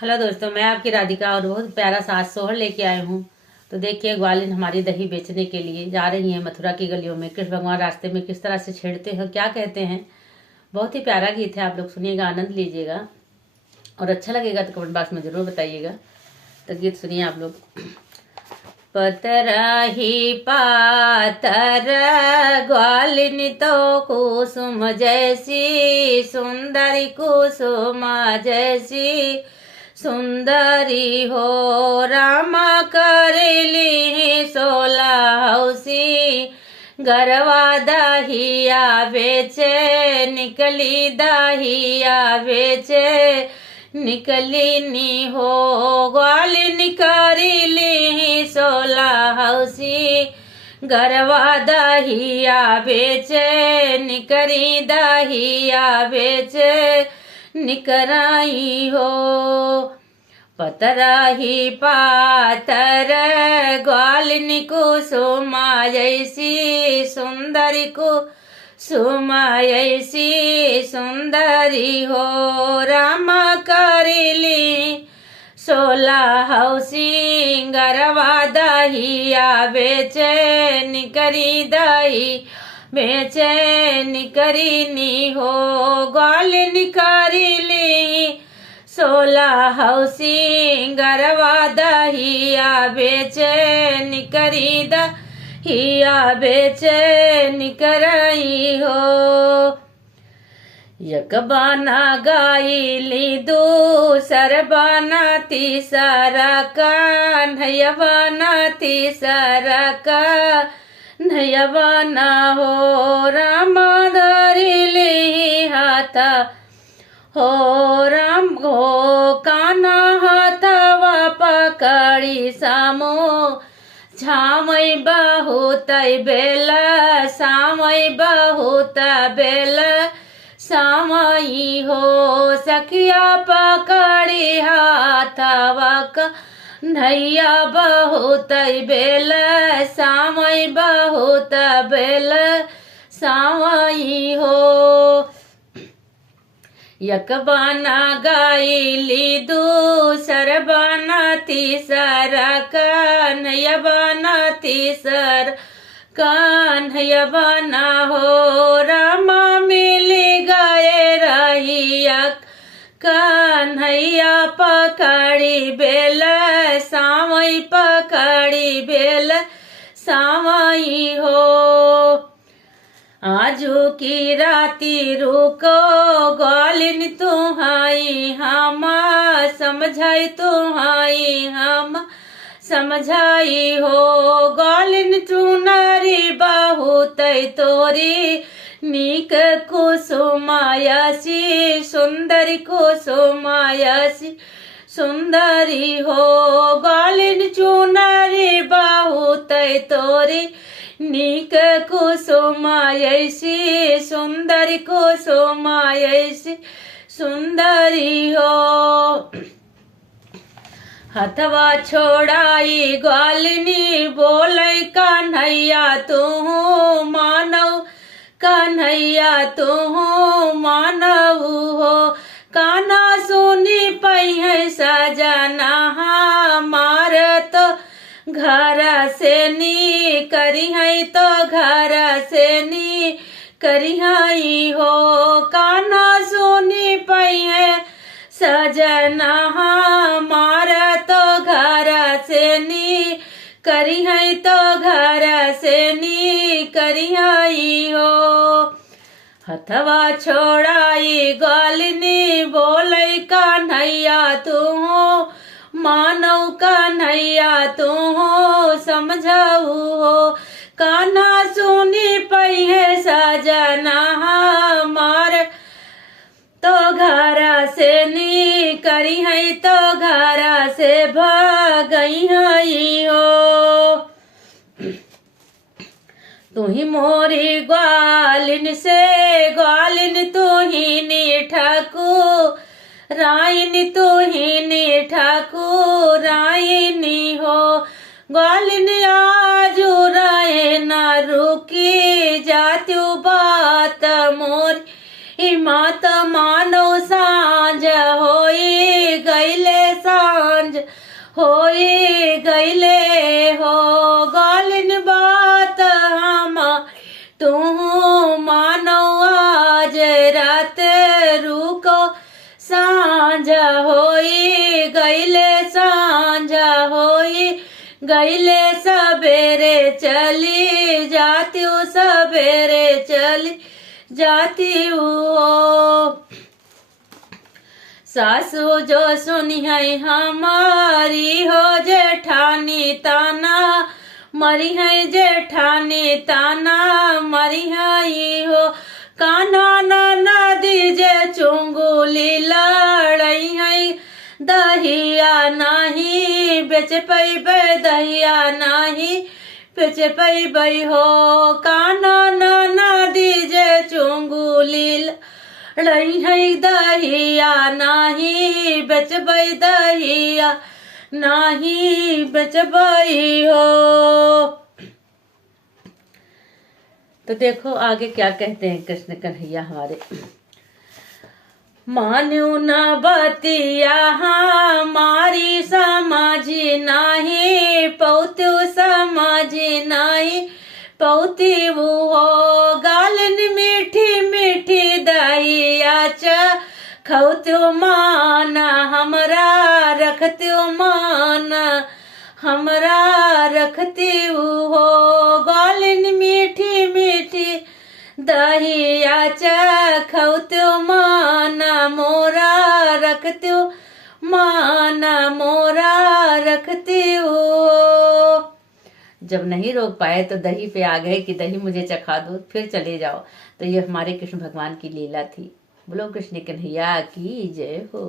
Hello दोस्तों, मैं आपकी राधिका और बहुत प्यारा साज सोहर लेके आई हूँ। तो देखिए, ग्वालिन हमारी दही बेचने के लिए जा रही है मथुरा की गलियों में। कृष्ण भगवान रास्ते में किस तरह से छेड़ते हैं, क्या कहते हैं। बहुत ही प्यारा गीत है, आप लोग सुनिएगा, आनंद लीजिएगा और अच्छा लगेगा तो कमेंट बॉक्स में जरूर बताइएगा। तो गीत सुनिए आप लोग। पतरही पातर ग्वालिन तो कुसुम जैसी, सुंदरी कुसुम जैसी सुंदरी हो। रामा करेली 16 हौसी, गरवा दहिया बेचे निकली, दहिया बेचे निकली नी हो। ग्वालिन करेली 16 हौसी, गरवा दहिया बेचे निकरी, दहिया बेचे निकराई हो। पतराही पातर ग्वालिन कुसुमा जैसी, सुंदरी कुसुमा जैसी सुंदरी हो। रामा करेली 16 हौसी, गरवा दहिया बेचे निकरी, दही बेचे निकरी नी हो। ग्वालिन करेली 16 हौसी, गरवा दहिया बेचे निकरी, दहिया बेचे निकरई हो। एक बाना गाइली, दूसर बाना तीसरा का, नया बाना तीसरा का नया बाना हो। रामा धरिली हाथा हो, राम हो काना हाथवा पकड़ी सामो। छामई बहुत बेल, सामई बहुत बेल सामई हो। सखिया पकड़ी हाथवा का, नैया बहुत बेल, सामई बहुत बेल सामई हो। एक बाना गाइली, दूसर बाना तीसरा कन्हैया बाना तीसर कन्हैया बाना हो। रामा मिली गए रहिया, कन्हैया पकड़ी बेल, सामई पकड़ी बेल सामई हो। आजू की राती रुको ग्वालिन तुम्हारी हम, समझाई तुम्हारी हम समझाई हो। ग्वालिन चुनरी बहुत तोरी, नीक कुसुमायसी सुंदरी कुसुमायसी सुंदरी हो। ग्वालिन चुनरी बहुत तोरी, नीक कुसुमायसी सुंदरी कुसुमायसी सुंदरी हो। हथवा छोड़ाई ग्वालिनी, बोलै कन्हैया तू मानव, कन्हैया तू मानव हो। काना सुनी पै सजना हमार, तो घर से नी करी है, तो घर से नी करी हो। काना सुनी पै सजना हमार, तो घर से नी करी है, तो घर से नी करी हो। हथवा छोड़ाई ग्वालिनी, बोलै कन्हैया तू मानव, कन्हैया तू समझाऊ हो। काना सुनी पै सजना हमार, तो घर से नी करी है, तो घर से भागई हो। तू ही मोरी ग्वालिन से, ग्वालिन तू ही नी ठाकुर रायनी, तू ही नी ठाकुर रायनी हो। ग्वालिन आजू राय ना रुकी, जात्यु बात मोरी मात मानो सांझ होई गईले होई गईले हो गालिन बात हम तू मानो आज रात रुको सांझ होई गईले सांझ होई गईले सवेरे चली जाती हूँ सवेरे चली जाती हूँ। सासू जो सुनी है हमारी हो जेठानी ताना मरी है जेठानी ताना मरी है हो कान्हा ना दीजे चुंगुली लड़ई है दहिया नाही बेच पैबै दहिया नाही बेच पैबै हो कान्हा ना दीजे चुंगुली लड़ई है दहिया नाही बेचबै दहिया नाही बेचबै हो। तो देखो आगे क्या कहते हैं कृष्ण कन्हैया हमारे। मान्यू न बतिया हमारी समझी नाही पौत्यु समझी नाही पौती वो हो गालन मीठी मीठी दहिया खौत्यो मान हमरा रखत्यो मान हमरा रखती हो गालन मीठी मीठी दहिया खौत्यो मान मोरा रखत्यो मान मोरा रखती हो। जब नहीं रोक पाए तो दही पे आ गए कि दही मुझे चखा दो फिर चले जाओ। तो ये हमारे कृष्ण भगवान की लीला थी। बोलो कृष्ण कन्हैया की जय हो।